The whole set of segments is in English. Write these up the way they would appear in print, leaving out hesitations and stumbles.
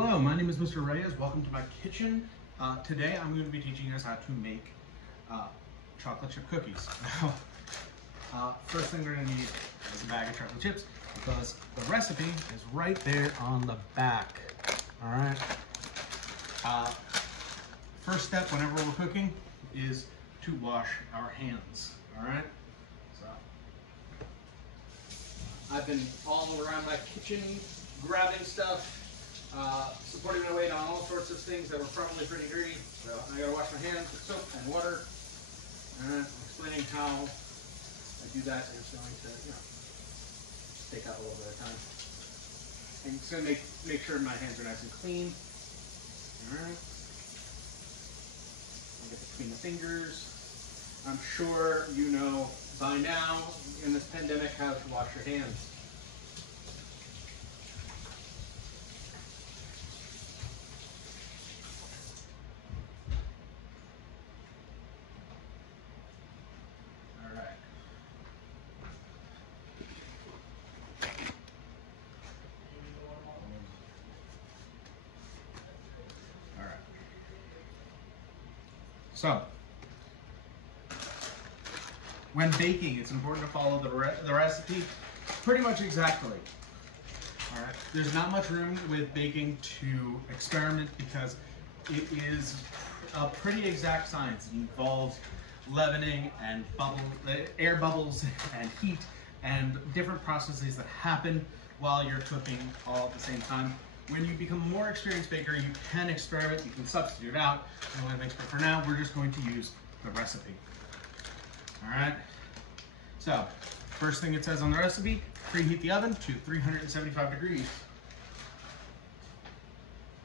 Hello, my name is Mr. Reyes. Welcome to my kitchen. Today I'm going to be teaching you guys how to make chocolate chip cookies. Now, first thing we're going to need is a bag of chocolate chips because the recipe is right there on the back. All right. First step whenever we're cooking is to wash our hands. All right. So I've been all around my kitchen grabbing stuff. Supporting my weight on all sorts of things that were probably pretty dirty. So I gotta wash my hands with soap and water. And I'm explaining how I do that. It's going to, just take up a little bit of time. And it's gonna make sure my hands are nice and clean. Alright. I'll get between the fingers. I'm sure you know by now in this pandemic how to wash your hands. So, when baking, it's important to follow the recipe pretty much exactly. All right. There's not much room with baking to experiment because it is a pretty exact science. It involves leavening and air bubbles and heat and different processes that happen while you're cooking all at the same time. When you become a more experienced baker, you can experiment, you can substitute out and other things, but for now, we're just going to use the recipe. All right, so first thing it says on the recipe, preheat the oven to 375 degrees.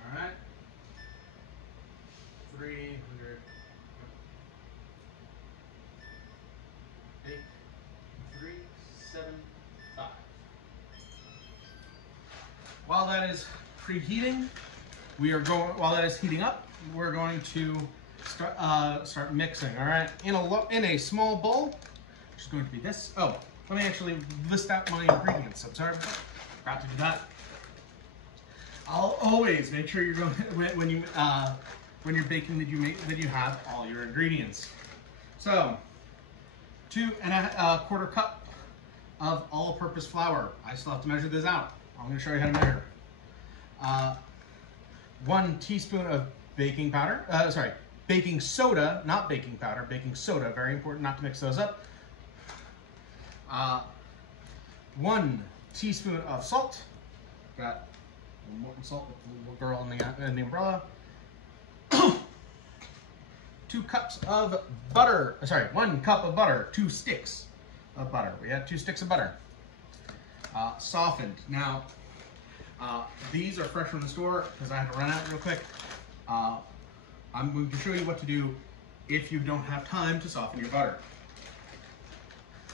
All right, 375. While that is preheating, while that is heating up, we're going to start mixing. All right, in a small bowl, which is going to be this. Oh, let me actually list out my ingredients. I'm sorry, forgot to do that. I'll always make sure you're going when you're baking that you have all your ingredients. So, 2¼ cup of all-purpose flour. I still have to measure this out. I'm going to show you how to measure. 1 teaspoon of baking powder, baking soda, not baking powder, baking soda, very important not to mix those up. 1 teaspoon of salt, got more salt with the little girl in the umbrella. 2 cups of butter, 1 cup of butter, 2 sticks of butter. We had 2 sticks of butter. Softened. Now, these are fresh from the store because I had to run out real quick. I'm going to show you what to do if you don't have time to soften your butter.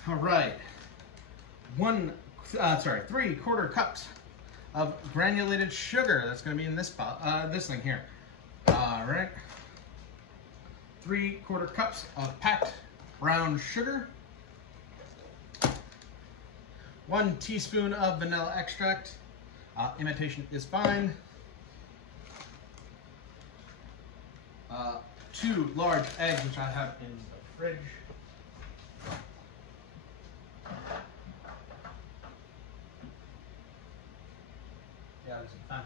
All right, 3/4 cups of granulated sugar. That's going to be in this thing here. All right, 3/4 cups of packed brown sugar. 1 teaspoon of vanilla extract. Imitation is fine. 2 large eggs, which I have in the fridge. Yeah, this is fine.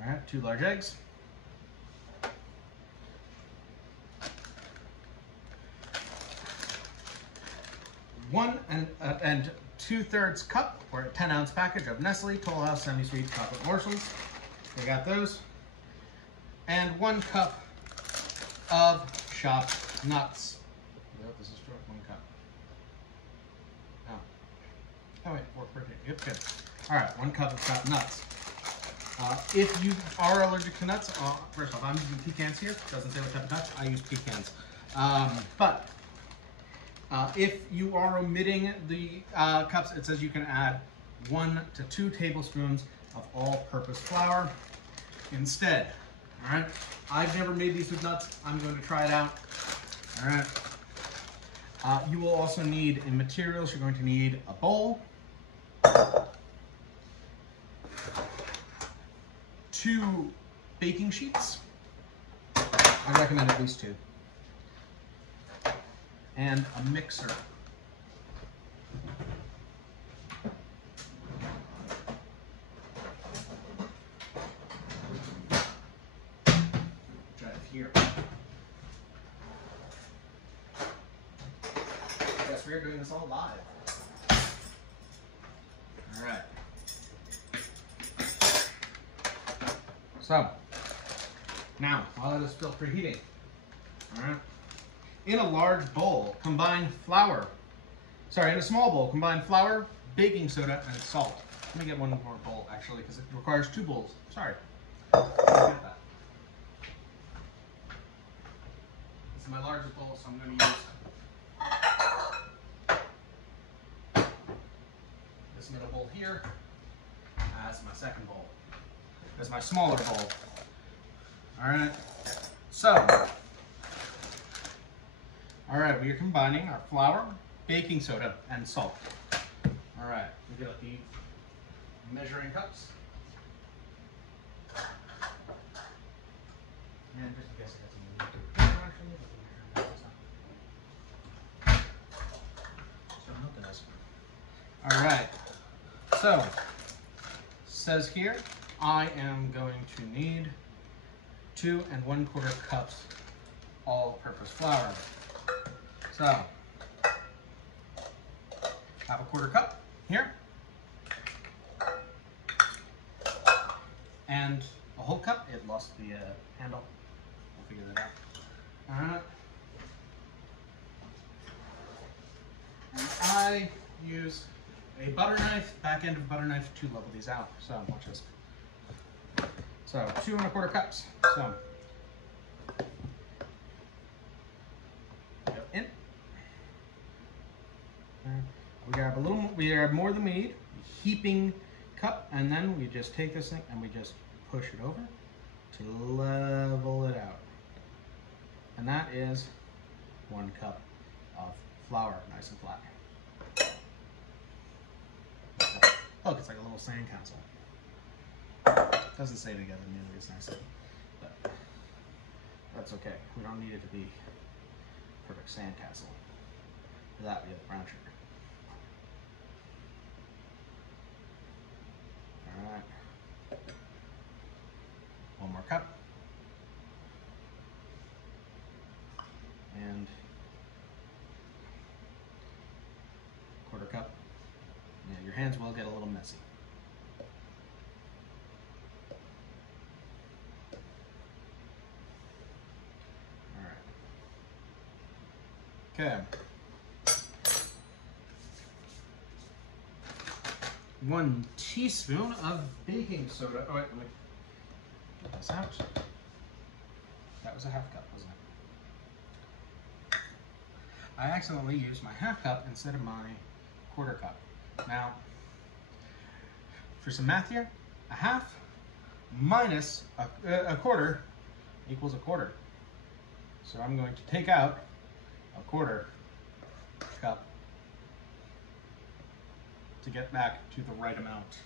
All right, 2 large eggs. 1 2/3 cup or a 10-ounce package of Nestle Toll House semi-sweet chocolate morsels. We got those. And 1 cup of chopped nuts. Yep, this is 1 cup. Oh wait, 4 per Yep, good. All right, 1 cup of chopped nuts. If you are allergic to nuts, first off, I'm using pecans here. Doesn't say what type of nuts. I use pecans. If you are omitting the cups, it says you can add 1 to 2 tablespoons of all-purpose flour instead. All right. I've never made these with nuts. I'm going to try it out. All right. You will also need, in materials, you're going to need a bowl, 2 baking sheets. I recommend at least 2. And a mixer. Here. Guess we're doing this all live. All right. So, now, while it is still preheating, all right, in a large bowl, combine flour. Sorry, in a small bowl, combine flour, baking soda, and salt. Let me get one more bowl, actually, because it requires 2 bowls. Sorry. Let me get that. This is my largest bowl, so I'm going to use this middle bowl here as my second bowl, as my smaller bowl. All right, so, all right, we are combining our flour, baking soda, and salt. All right, we got the measuring cups. And just in case I got some all right, so says here I am going to need 2 1/4 cups all-purpose flour. So have a 1/4 cup here and a whole cup. It lost the handle. We'll figure that out. And I use a butter knife, back end of butter knife, to level these out. So watch this. So 2 1/4 cups. So go in. We grab a little. We grab more than we need. Heaping cup, and then we just take this thing and we just push it over to level it out. And that is 1 cup of flour, nice and flat. Look, it's like a little sandcastle. Doesn't stay together nearly as nicely, but that's okay. We don't need it to be perfect sandcastle. For that, we have brown sugar. All right. 1 more cup. And 1/4 cup. Yeah, your hands will get a little messy. All right. Okay. 1 teaspoon of baking soda. Oh wait, let me get this out. That was a 1/2 cup, wasn't it? I accidentally used my 1/2 cup instead of my 1/4 cup. Now, for some math here, 1/2 minus a 1/4 equals a 1/4. So I'm going to take out a 1/4 cup to get back to the right amount.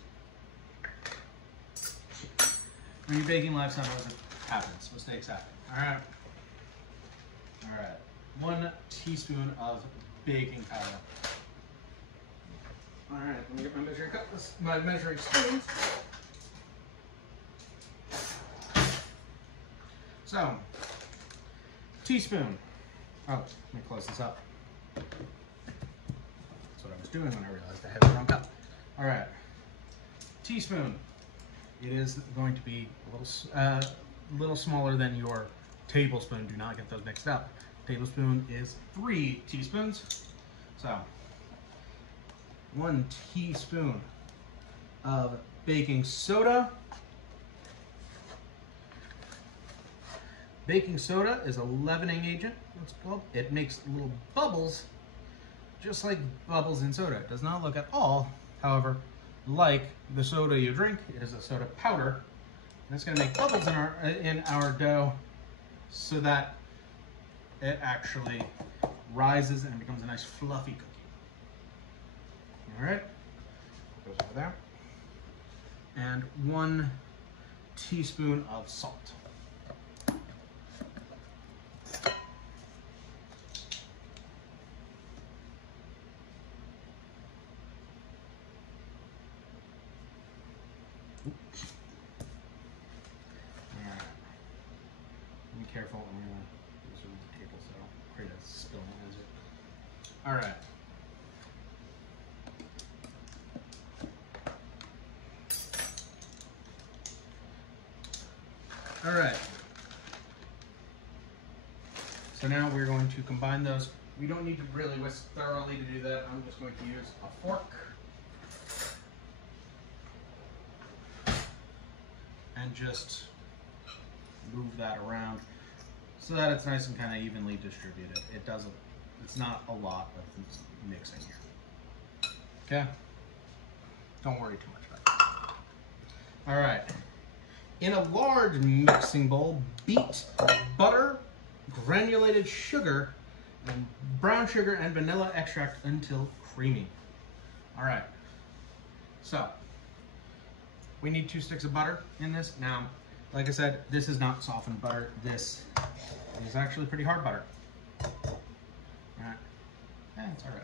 When you're baking live, sometimes it happens. Mistakes happen. All right. All right. 1 teaspoon of baking powder. All right, let me get my measuring cup, my measuring spoons. So, teaspoon. Oh, let me close this up. That's what I was doing when I realized I had the wrong cup. All right, teaspoon. It is going to be a little smaller than your tablespoon. Do not get those mixed up. Tablespoon is 3 teaspoons. So, 1 teaspoon of baking soda. Baking soda is a leavening agent, what's it called. It makes little bubbles, just like bubbles in soda. It does not look at all, however, like the soda you drink. It is a soda powder. And it's going to make bubbles in our dough so that it actually rises and becomes a nice fluffy cookie. All right, goes over there. And 1 teaspoon of salt. Be careful, I'm gonna do this with the table so I don't create a spill as it. All right. All right. So now we're going to combine those. We don't need to really whisk thoroughly to do that. I'm just going to use a fork and just move that around so that it's nice and kind of evenly distributed. It's not a lot of mixing here. Okay? Don't worry too much about it. All right. In a large mixing bowl, beat butter, granulated sugar, and brown sugar and vanilla extract until creamy. All right. So, we need 2 sticks of butter in this. Now, like I said, this is not softened butter. This is actually pretty hard butter. All right. Yeah, it's all right.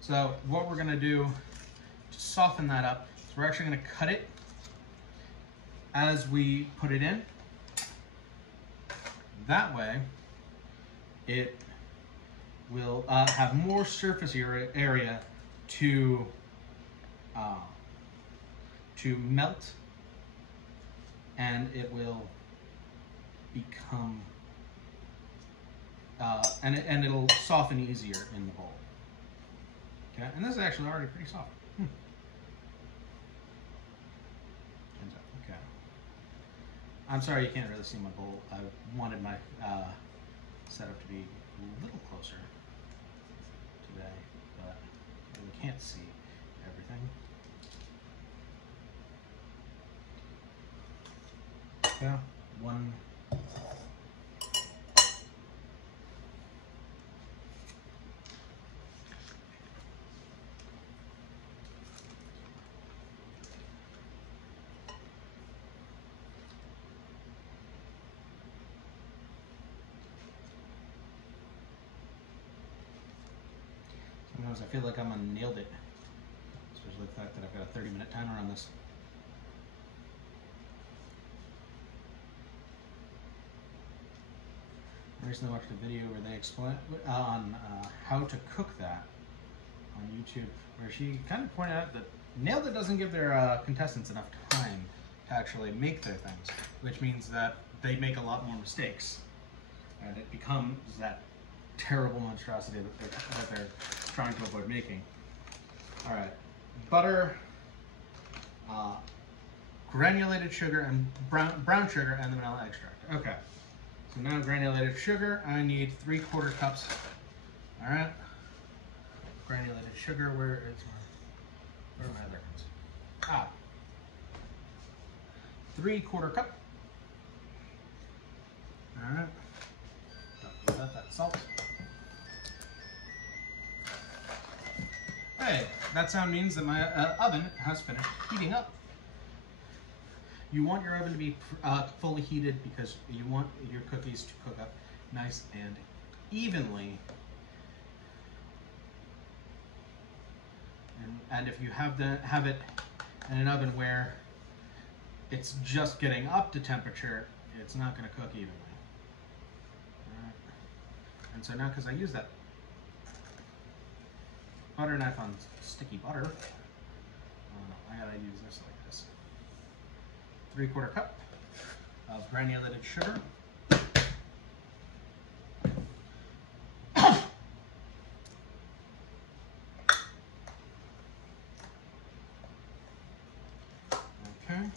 So what we're gonna do to soften that up is we're actually gonna cut it as we put it in. That way, it will have more surface area to melt, and it will become and it'll soften easier in the bowl. Okay, and this is actually already pretty soft. Okay. I'm sorry you can't really see my bowl. I wanted my setup to be a little closer today, but we can't see everything. Yeah, one. Sometimes I feel like I'm on nailed it, especially the fact that I've got a 30-minute timer on this. I recently watched a video where they explain on how to cook that on YouTube, where she kind of pointed out that Nailed It doesn't give their contestants enough time to actually make their things, which means that they make a lot more mistakes, and it becomes that terrible monstrosity that they're trying to avoid making. All right, butter, granulated sugar, and brown sugar, and the vanilla extract. Okay. So now granulated sugar, I need 3/4 cups. All right. Granulated sugar, where are my other cups? Ah. 3/4 cup. All right. Don't forget that salt. Hey, that sound means that my oven has finished heating up. You want your oven to be fully heated because you want your cookies to cook up nice and evenly. And if you have it in an oven where it's just getting up to temperature, it's not going to cook evenly. All right. And so now, because I use that butter knife on sticky butter, I gotta use this like this. 3/4 cup of granulated sugar. Okay.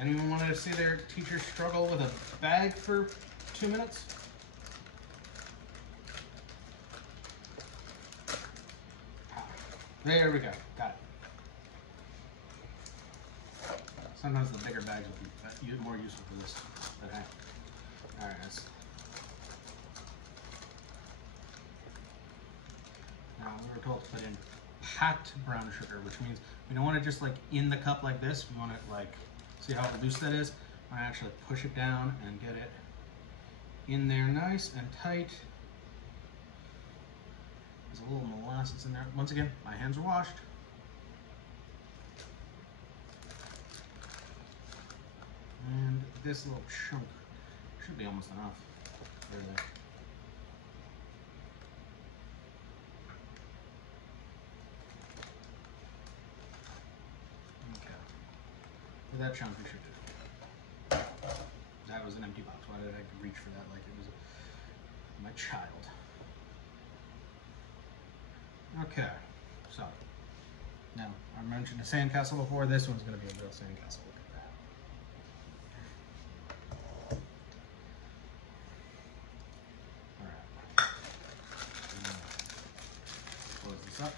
Anyone want to see their teacher struggle with a bag for 2 minutes? There we go. Got it. Sometimes the bigger bags will be more useful for this. But hey. Alright, now we were told to put in packed brown sugar, which means we don't want it just like in the cup like this. We want it like, see how loose that is? I actually push it down and get it in there nice and tight. There's a little molasses in there. Once again, my hands are washed. And this little chunk should be almost enough. Really. Okay. For that chunk, we should do. That was an empty box. Why did I reach for that like it was my child? Okay, so now I mentioned a sandcastle before. This one's going to be a real sandcastle. Look at that. All right. Close this up.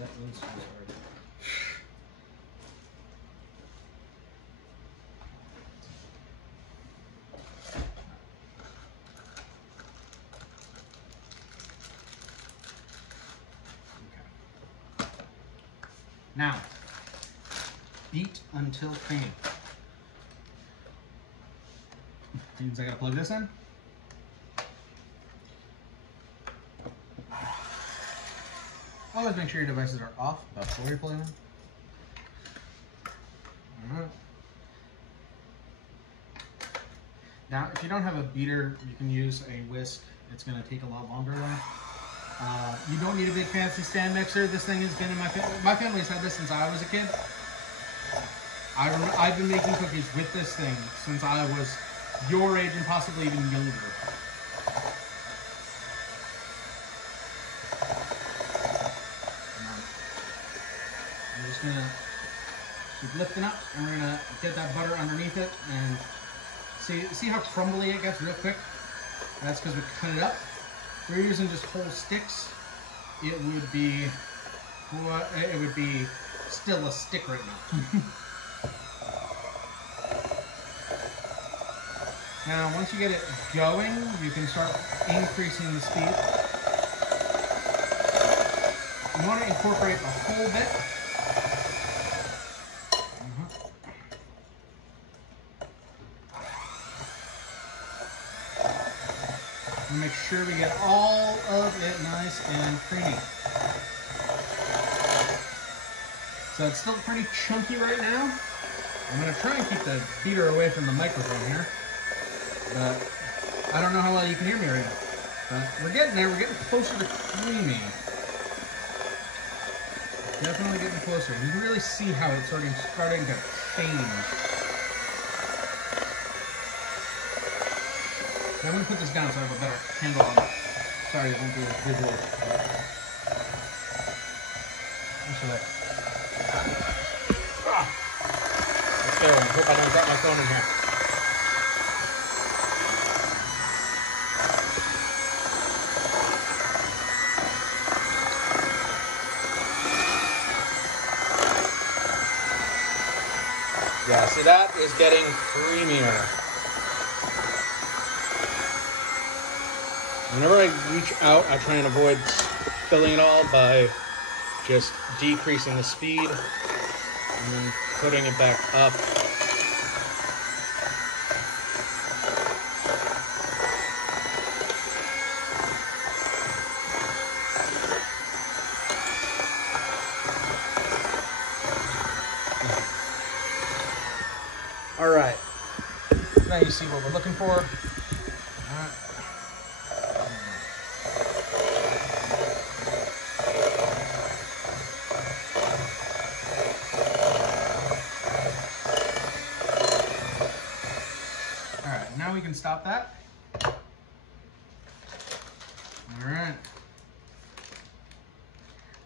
That needs to be already. Now, beat until creamy. Means I gotta plug this in. Always make sure your devices are off before you plug them in. Alright. Now, if you don't have a beater, you can use a whisk. It's gonna take a lot longer though. You don't need a big fancy stand mixer. This thing has been in my family's had this since I was a kid. I've been making cookies with this thing since I was your age and possibly even younger. I'm just gonna keep lifting up, and we're gonna get that butter underneath it, and see how crumbly it gets real quick. That's because we cut it up. If we're using just whole sticks, it would be still a stick right now. Now, once you get it going, you can start increasing the speed. You want to incorporate a whole bit. Make sure we get all of it nice and creamy. So it's still pretty chunky right now. I'm going to try and keep the beater away from the microphone here. But I don't know how well you can hear me right now. But we're getting there. We're getting closer to creamy. Definitely getting closer. You can really see how it's starting to change. I'm going to put this down so I have a better handle on it. Sorry, it won't be as visual. Let's go. I hope I don't drop my phone in here. Yeah, see, that is getting creamier. Whenever I reach out, I try and avoid spilling it all by just decreasing the speed and then putting it back up. All right, now you see what we're looking for. Now we can stop that. All right.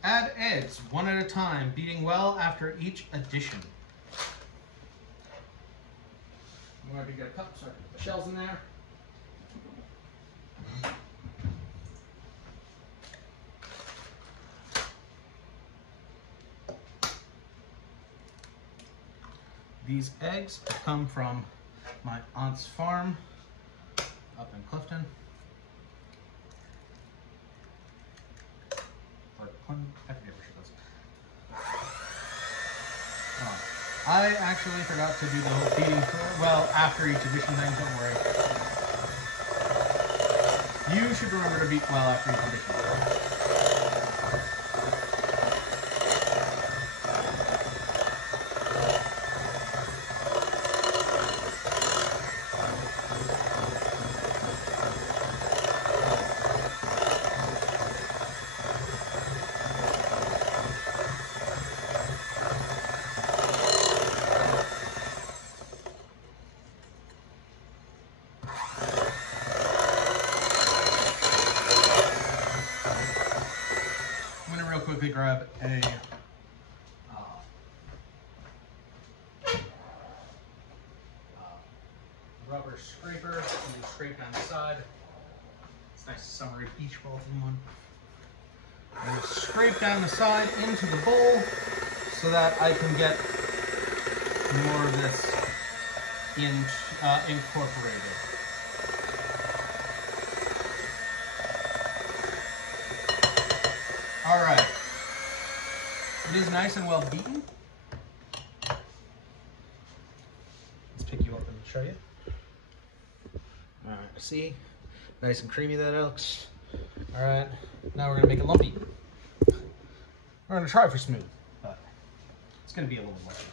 Add eggs one at a time, beating well after each addition. I'm going to get a cup so I can put the shells in there. These eggs come from my aunt's farm up in Clifton. Or Clinton, I forget where she lives. I actually forgot to do the whole feeding for, well, after each edition thing, don't worry. You should remember to beat well after each edition. Quickly grab a rubber scraper and scrape down the side. It's nice summery beach ball in one. And scrape down the side into the bowl so that I can get more of this incorporated. All right. It is nice and well beaten. Let's pick you up and show you. All right, see? Nice and creamy that looks. All right, now we're gonna make it lumpy. We're gonna try for smooth, but it's gonna be a little lumpy.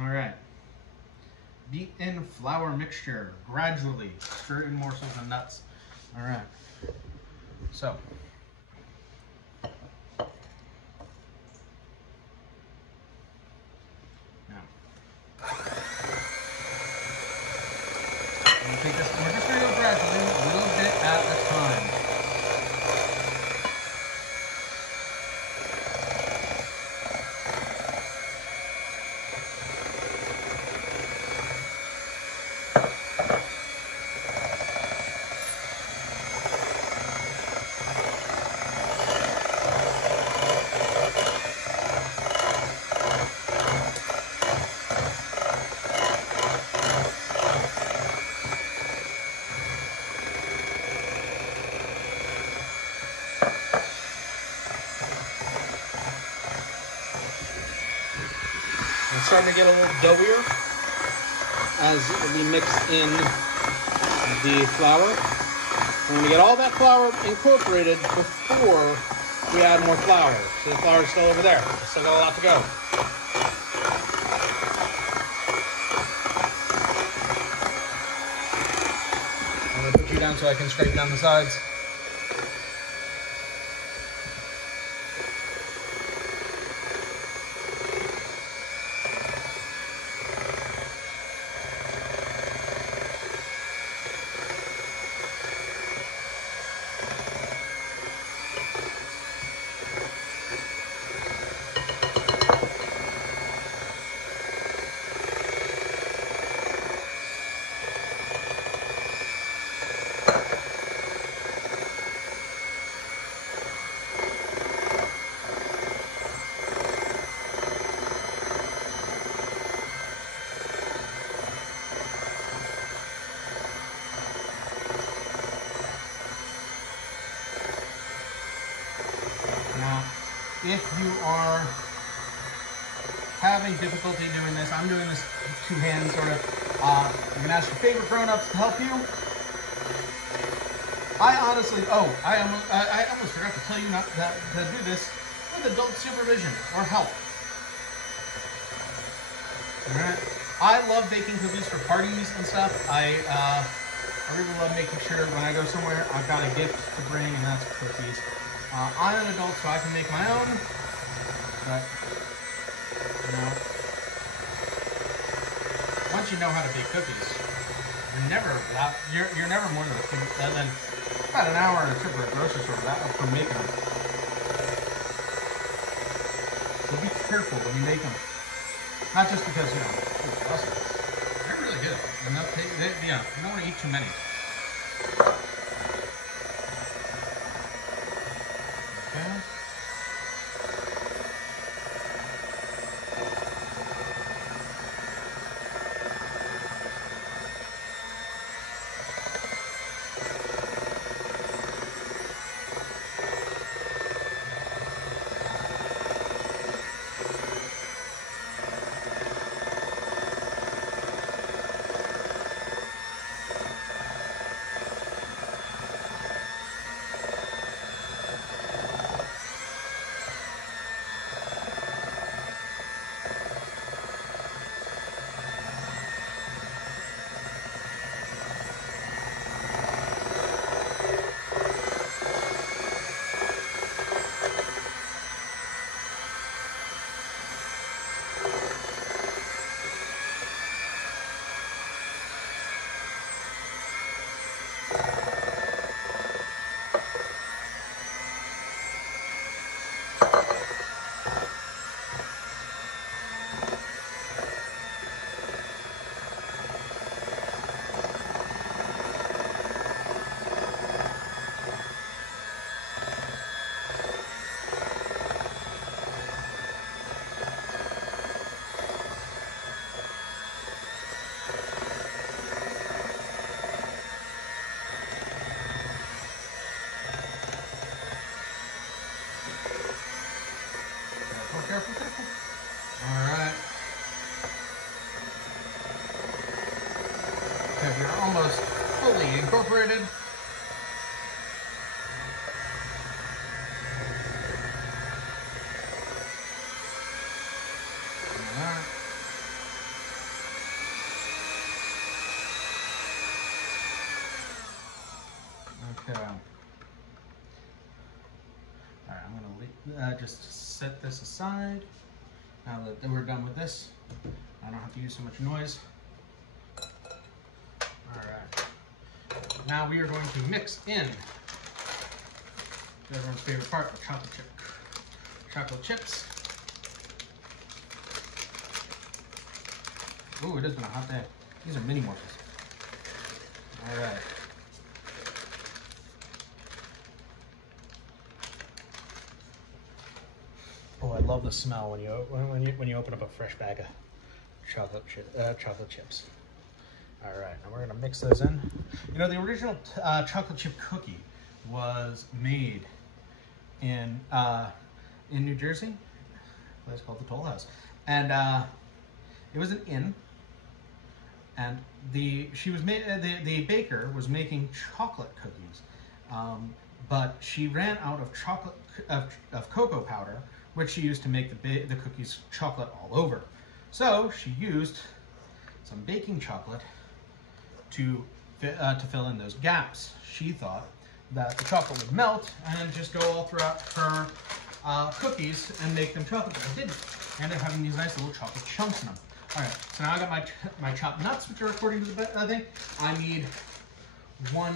All right. Beat in flour mixture gradually. Stir in morsels and nuts. All right. So. Take this, we're just going to go gradually, a little bit at a time. It's starting to get a little doughier as we mix in the flour. We're going to get all that flour incorporated before we add more flour. So the flour is still over there. It's still got a lot to go. I'm going to put you down so I can scrape down the sides. If you are having difficulty doing this, I'm doing this two-hand sort of. You can ask your favorite grown-ups to help you. I honestly, I almost forgot to tell you not to do this with adult supervision or help. All right. I love baking cookies for parties and stuff. I really love making sure when I go somewhere, I've got a gift to bring, and that's cookies. I'm an adult, so I can make my own, but, you know, once you know how to bake cookies, you're never more than about an hour and a trip to the grocery store from making them. So be careful when you make them. Not just because, you know, they're awesome. They're really good. And you don't want to eat too many. because you're almost fully incorporated. Okay. All right, I'm gonna just set this aside. Now that we're done with this, I don't have to use so much noise. All right. Now we are going to mix in everyone's favorite part, the chocolate chips. Ooh, it has been a hot day. These are mini morphs. All right. Oh, I love the smell when you open up a fresh bag of chocolate chips. All right, now we're gonna mix those in. You know, the original chocolate chip cookie was made in New Jersey, a place called the Toll House, and it was an inn. And the baker was making chocolate cookies, but she ran out of cocoa powder, which she used to make the cookies chocolate all over. So she used some baking chocolate to fill in those gaps. She thought that the chocolate would melt and just go all throughout her cookies and make them chocolate, but it didn't. I ended up having these nice little chocolate chunks in them. All right, so now I got my chopped nuts, which are according to the thing. I need 1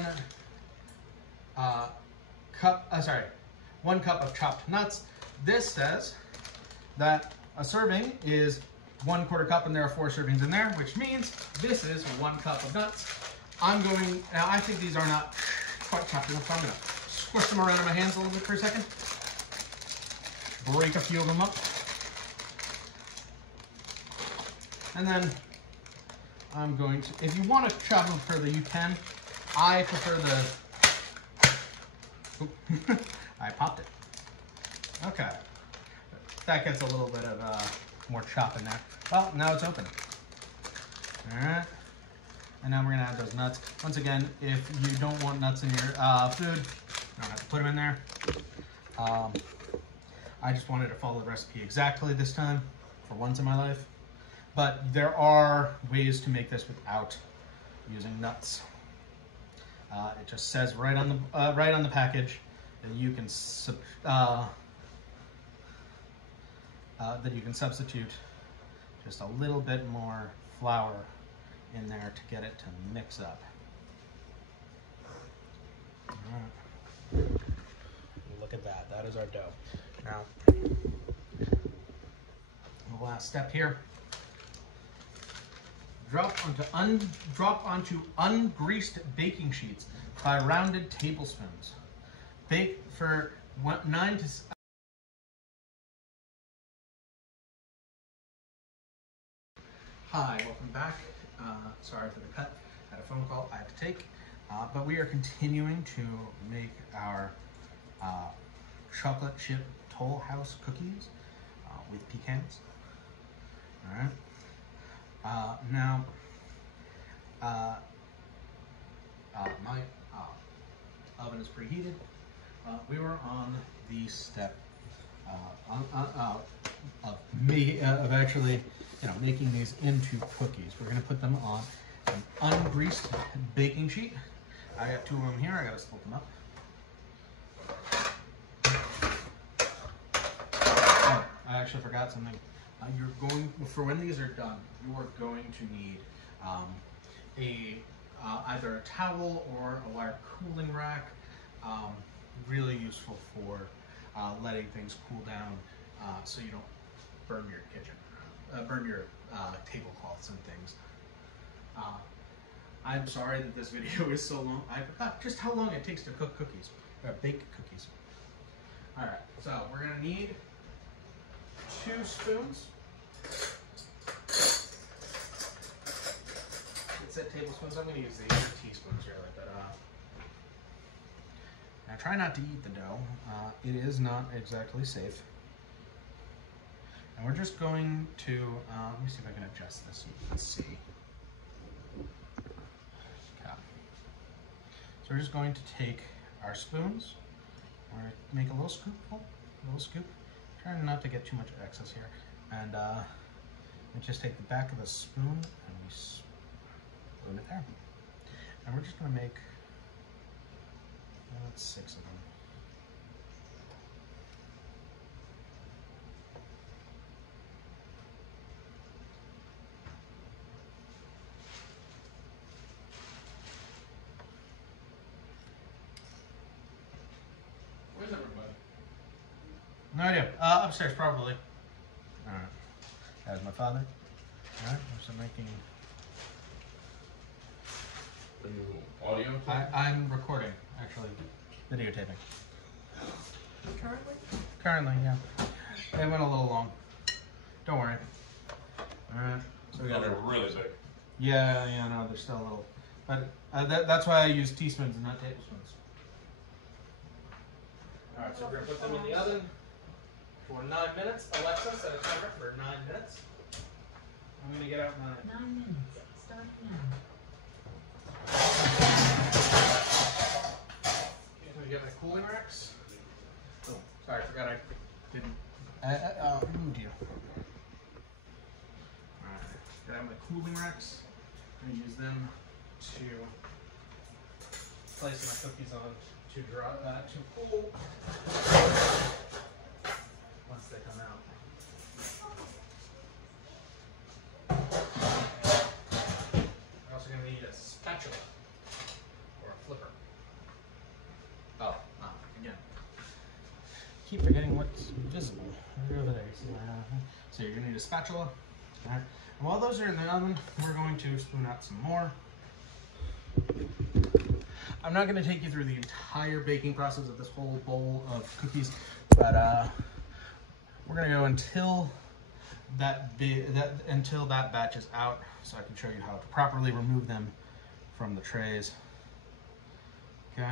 cup of chopped nuts. This says that a serving is 1/4 cup, and there are 4 servings in there, which means this is 1 cup of nuts. Now I think these are not quite chopped enough, so I'm gonna squish them around in my hands a little bit for a second. Break a few of them up. And then I'm going to, if you want to chop them further, you can. I prefer the, I popped it. Okay. That gets a little bit of more chop in there. Well, now it's open. All right. And now we're gonna add those nuts. Once again, if you don't want nuts in your food, you don't have to put them in there. I just wanted to follow the recipe exactly this time, for once in my life. But there are ways to make this without using nuts. It just says right on the package that you can substitute just a little bit more flour in there to get it to mix up. All right. Look at that. That is our dough. Now, the last step here. Drop onto ungreased baking sheets by rounded tablespoons. Bake for 9 to... Hi, welcome back. Sorry for the cut. I had a phone call I had to take. But we are continuing to make our chocolate chip Toll House cookies with pecans. All right. Now, my oven is preheated. We were on the step of actually, making these into cookies. We're going to put them on an ungreased baking sheet. I got 2 of them here. I got to split them up. Oh, I actually forgot something. You're going, for when these are done, you are going to need either a towel or a wire cooling rack. Really useful for letting things cool down so you don't burn your kitchen, burn your tablecloths and things. I'm sorry that this video is so long. I forgot just how long it takes to cook cookies, bake cookies. All right, so we're gonna need 2 spoons. It said tablespoons. I'm going to use the teaspoons really, but now try not to eat the dough. It is not exactly safe. And we're just going to let me see if I can adjust this so you can see. we're just going to take our spoons, or make a little scoopful, Trying not to get too much excess here, and we just take the back of the spoon and we spoon it there. And we're just going to make 6 of them. Where's everybody? No idea. Upstairs, probably. All right. There's my father. All right. So making. Are you audio? I'm recording, actually, videotaping. Currently? Currently, yeah. It went a little long. Don't worry. All right. So we got They're really big. Yeah, no, they're still a little. But that's why I use teaspoons and not tablespoons. All right, so we're gonna put them in the oven for 9 minutes. Alexa, set a timer for 9 minutes. I'm gonna get out my. 9 minutes. Starting now. Let me get my cooling racks. Oh, sorry, I forgot I didn't. Moved you. Alright, got out my cooling racks. I'm gonna use them to place my cookies on to cool once they come out. We're also gonna need a spatula or a flipper. Oh, again. Keep forgetting what's visible. Right over there, you see my so you're gonna need a spatula. Alright. And while those are in the oven, we're going to spoon out some more. I'm not gonna take you through the entire baking process of this whole bowl of cookies, but we're gonna go until that batch is out, so I can show you how to properly remove them from the trays. Okay.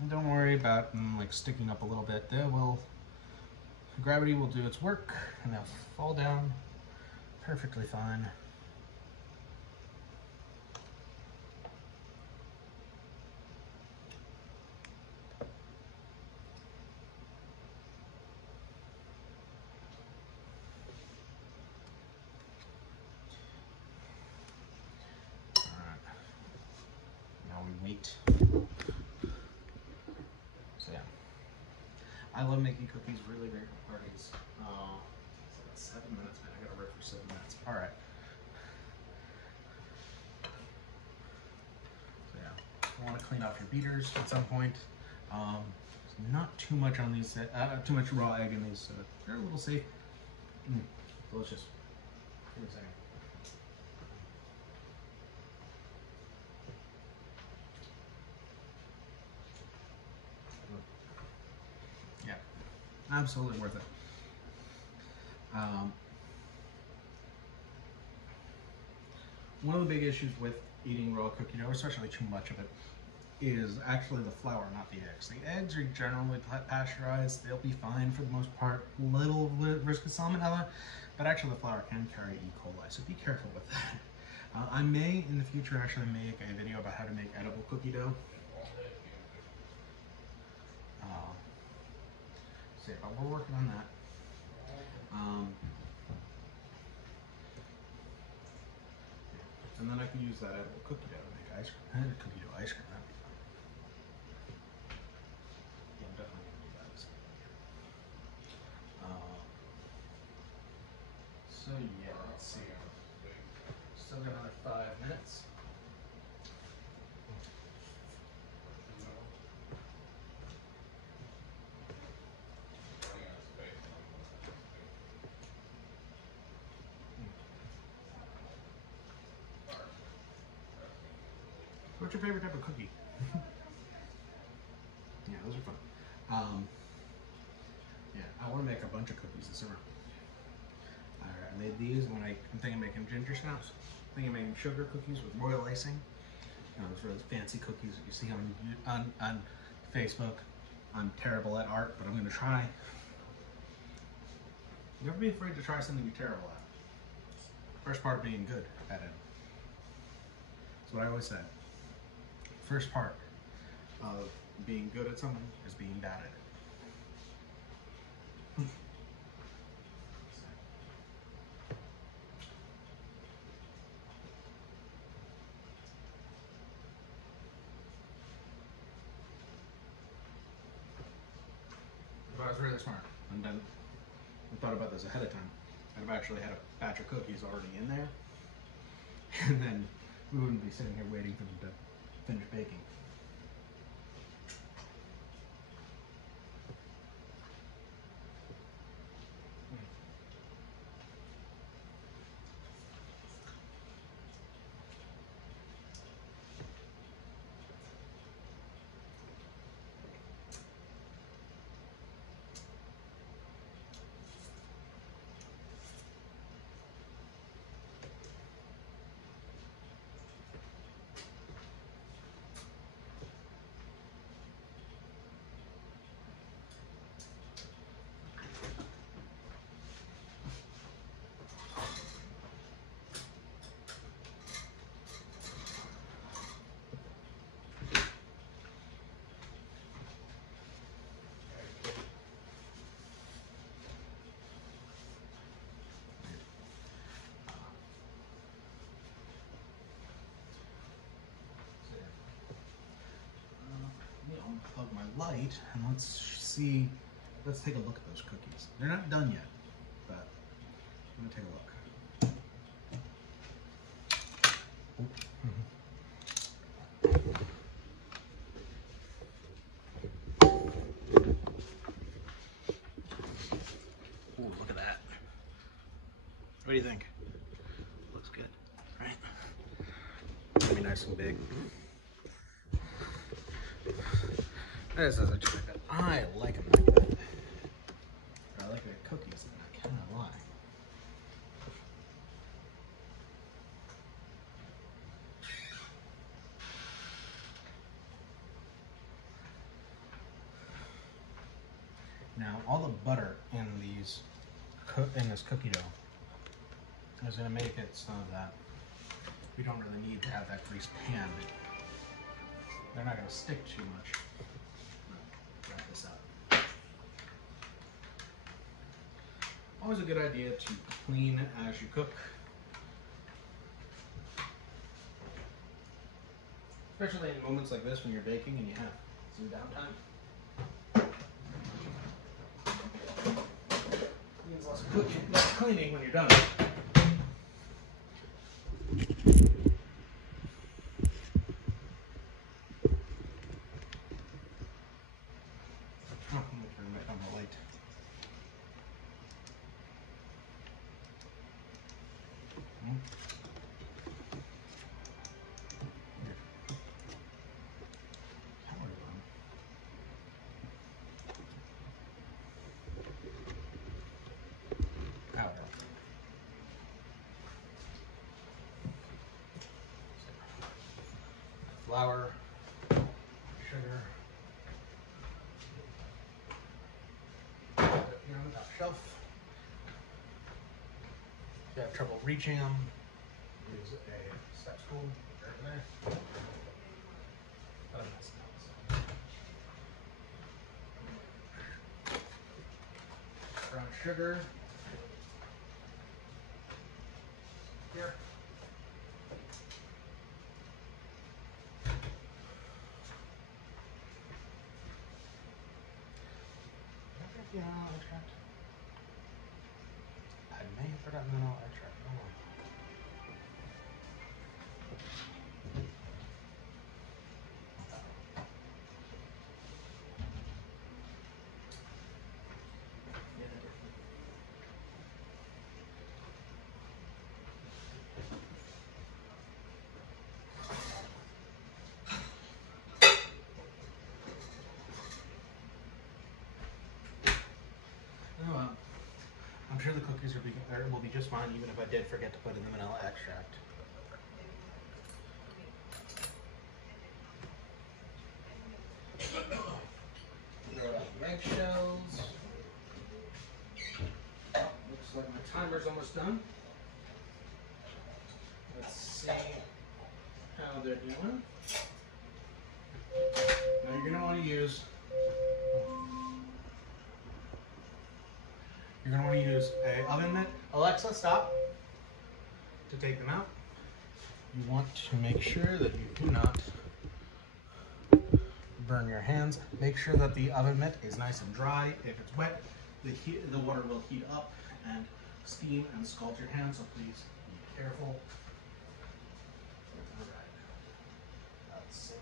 And don't worry about them like sticking up a little bit. Gravity will do its work and they'll fall down perfectly fine. Wait. So yeah, I love making cookies really great for parties. So that's 7 minutes, man. I gotta work for 7 minutes. All right. So yeah, you want to clean off your beaters at some point. There's not too much on these, too much raw egg in these, so they're a little safe. Delicious. Give me a second. Yeah, absolutely worth it. One of the big issues with eating raw cookie dough, especially too much of it, is actually the flour, not the eggs. The eggs are generally pasteurized. They'll be fine for the most part. Little risk of salmonella, but actually the flour can carry E. coli, so be careful with that. I may, in the future, actually make a video about how to make edible cookie dough. So, but we're working on that. And then I can use that edible cookie dough to make ice cream. Cookie dough ice cream, that'd be fun. Yeah, I'm definitely gonna do that. So yeah, let's see. Still got another 5 minutes. What's your favorite type of cookie? Yeah, those are fun. Yeah, I want to make a bunch of cookies this summer. I made these when I'm thinking of making ginger snaps. I'm thinking of making sugar cookies with royal icing. You know, those really fancy cookies that you see on Facebook. I'm terrible at art, but I'm going to try. Never be afraid to try something you're terrible at. First part of being good at it. That's what I always said. First part of being good at something is being bad at it. But I was really smart. And then I thought about this ahead of time. I'd have actually had a batch of cookies already in there. And then we wouldn't be sitting here waiting for them to finish baking. Plug my light and let's take a look at those cookies. They're not done yet, but I'm gonna take a look. Ooh, look at that. What do you think? Looks good, right? Gonna be nice and big. This is a trick. I like them like that. I like the cookies, I cannot lie. Now, all the butter in this cookie dough is going to make it so that we don't really need to have that greased pan. They're not going to stick too much. Wrap this up. Always a good idea to clean as you cook. Especially in moments like this when you're baking and you have some downtime. Means less cooking, less cleaning when you're done. Flour, sugar, put it here on the top shelf. If you have trouble reaching them, use a step stool right there. But I'm messing up, so. Brown sugar. Here. Mineral extract. I may have forgotten mineral extract. Oh. I'm sure the cookies will be just fine, even if I did forget to put in the vanilla extract. eggshells. Oh, looks like my timer's almost done. Let's see how they're doing. Now you're gonna want to use a oven mitt. Alexa, stop. To take them out, you want to make sure that you do not burn your hands. Make sure that the oven mitt is nice and dry. If it's wet, the water will heat up and steam and scald your hands, so please be careful. Alright, let's see.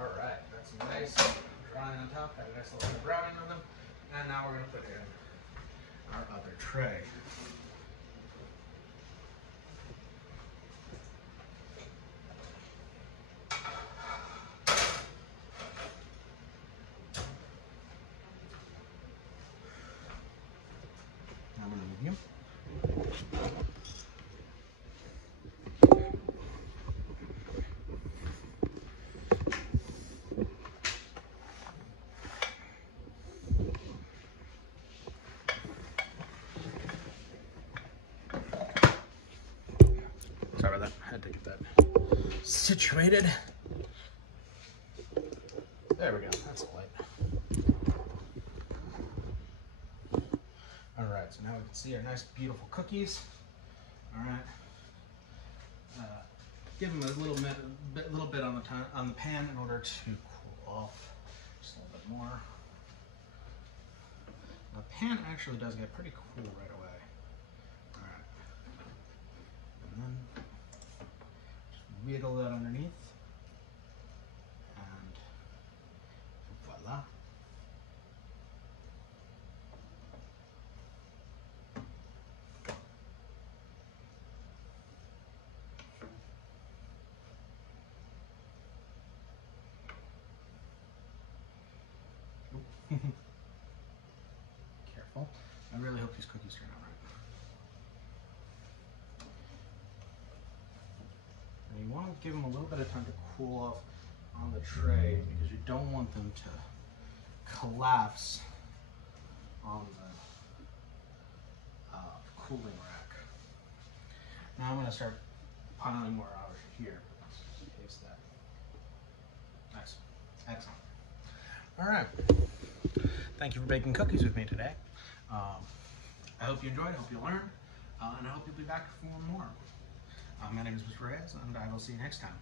Alright, that's nice and dry on top, got a nice little bit of browning on them. And now we're going to put in our other tray. I'm going to move you. Sorry about that. I had to get that situated. There we go. That's light. All right. So now we can see our nice, beautiful cookies. All right. Give them a little bit on the pan in order to cool off just a little bit more. The pan actually does get pretty cool right away. All right. And then just wiggle that underneath. And voila. Careful. I really hope these cookies turn out right. And you want to give them a little bit of time to cool off on the tray because you don't want them to collapse on the cooling rack. Now I'm going to start piling more out here. Just in case that. Nice. Excellent. All right. Thank you for baking cookies with me today. I hope you enjoyed, I hope you learned, and I hope you'll be back for more. My name is Mr. Reyes, and I will see you next time.